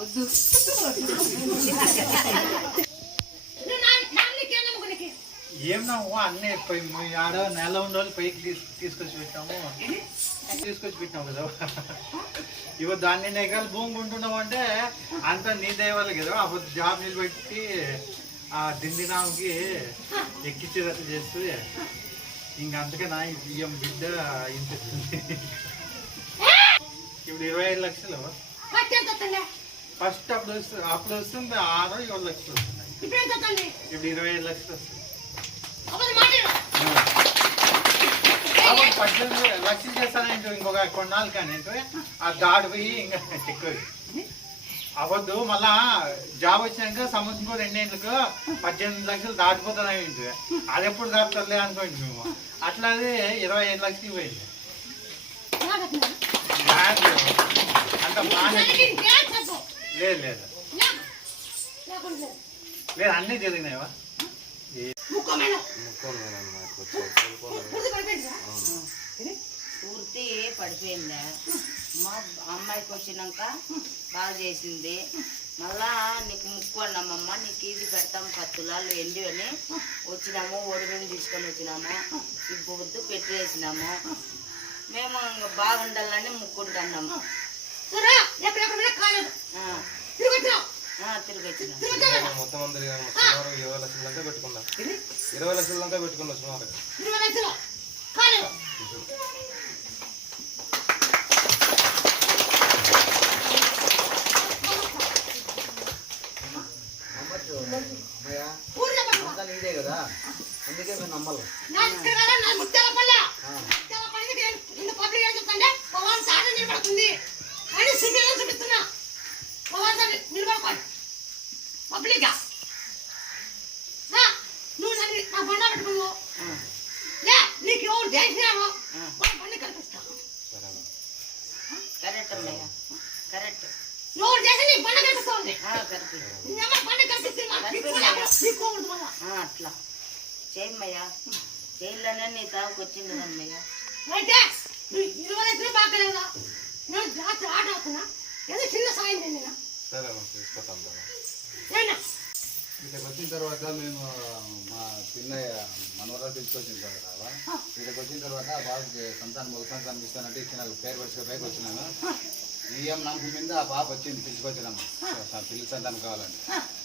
వద్దు ఏం నవ్వు అన్నీ ఆడ నెల ఉన్న వాళ్ళు పైకి తీసుకొచ్చి పెట్టాము కదా. ఇవ్వ దాన్ని ఎకరాలు భూమి ఉంటున్నావు అంటే అంత నీ దయవాలి కదా. అప్పుడు జాబ్ నిలబెట్టి ఆ దిండినాకి ఎక్కించేటట్టు చేస్తే ఇంక అందుకే నా బియ్యం బిడ్డ ఇంత ఇప్పుడు 25 లక్షలు ఫస్ట్ అప్పుడు వస్తుంది 6-7 లక్షలు వస్తున్నాయి. ఇప్పుడు 25 లక్షలు వస్తుంది. 18 లక్షలు చేస్తానంటే ఇంకొక కొన్నాళ్ళు కానీ ఆ దాడి పోయి ఇంకా ఎక్కువ అవద్దు. మళ్ళా జాబ్ వచ్చినాక సంవత్సరం 2 ఏళ్ళకు 18 లక్షలు దాటిపోతాయి. అది ఎప్పుడు దాటుతుందిలే అనుకోండి మేము. అట్లా అది 25 లక్షలకి పోయింది. అంత లేదు లేదు లేదు అన్నీ జరిగినాయవా. పూర్తి పడిపోయిందా మా అమ్మాయికి వచ్చినాక బాగా చేసింది. మళ్ళా నీకు ముక్కోండమ్మమ్మ నీకు ఇది పెడతాం 10 తులాలు ఎండి అని వచ్చినాము. ఒడిని తీసుకొని వచ్చినాము. ఈ పొద్దు పెట్టేసినాము. మేము బాగుండాలని ముక్కుంటున్నాము. తిరిగి వచ్చినాం. మొత్తం అందరు 20 లక్షల దాకా పెట్టుకున్నాం. 20 లక్షల దాకా పెట్టుకున్నాం సుమారు. ఇదే కదా అందుకే మేము నమ్మాలి. నువ్వు నా బండ పెట్టుకున్నావు నీకు ఎవరు చేసినావో బండి కల్పిస్తాను. కరెక్ట్ అమ్మయ్య కరెక్ట్. ఎవరు చేసి నీకు బండ కల్పిస్తుంది. బండి కల్పిస్తే అట్లా చేయమ్మయ్య చేయలేనే నీ తావుకు వచ్చింది అమ్మయ్య. అయితే 20 లక్షలు బాగలేదా నేను రాత్రి ఆట అవుతున్నా ఏదో చిన్న సాయం నేను సరే తీసుకొస్తాం. ఇక్కడికి వచ్చిన తర్వాత మేము మా పిన్నయ్య మనవరాలు తీసుకొచ్చిన తర్వాత ఇక్కడికి వచ్చిన తర్వాత బాబుకి మగ సంతానం ఇస్తానంటే ఇచ్చిన పేరు పరిచయ పైకి వచ్చినాను. ఈఎం నమ్మకం మీద ఆ పాప వచ్చింది పిలుచుకొచ్చినాము. పిల్లి సంతానం కావాలని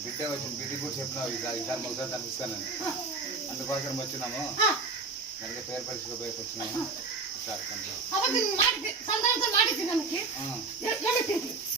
బిడ్డ వచ్చింది. బిడ్డ కూడా చెప్పినావు ఈసారి మగ సంతానం ఇస్తానని. అందుకోసం వచ్చినాము. దానికి పేరు పరిచయ పైకి వచ్చినాము.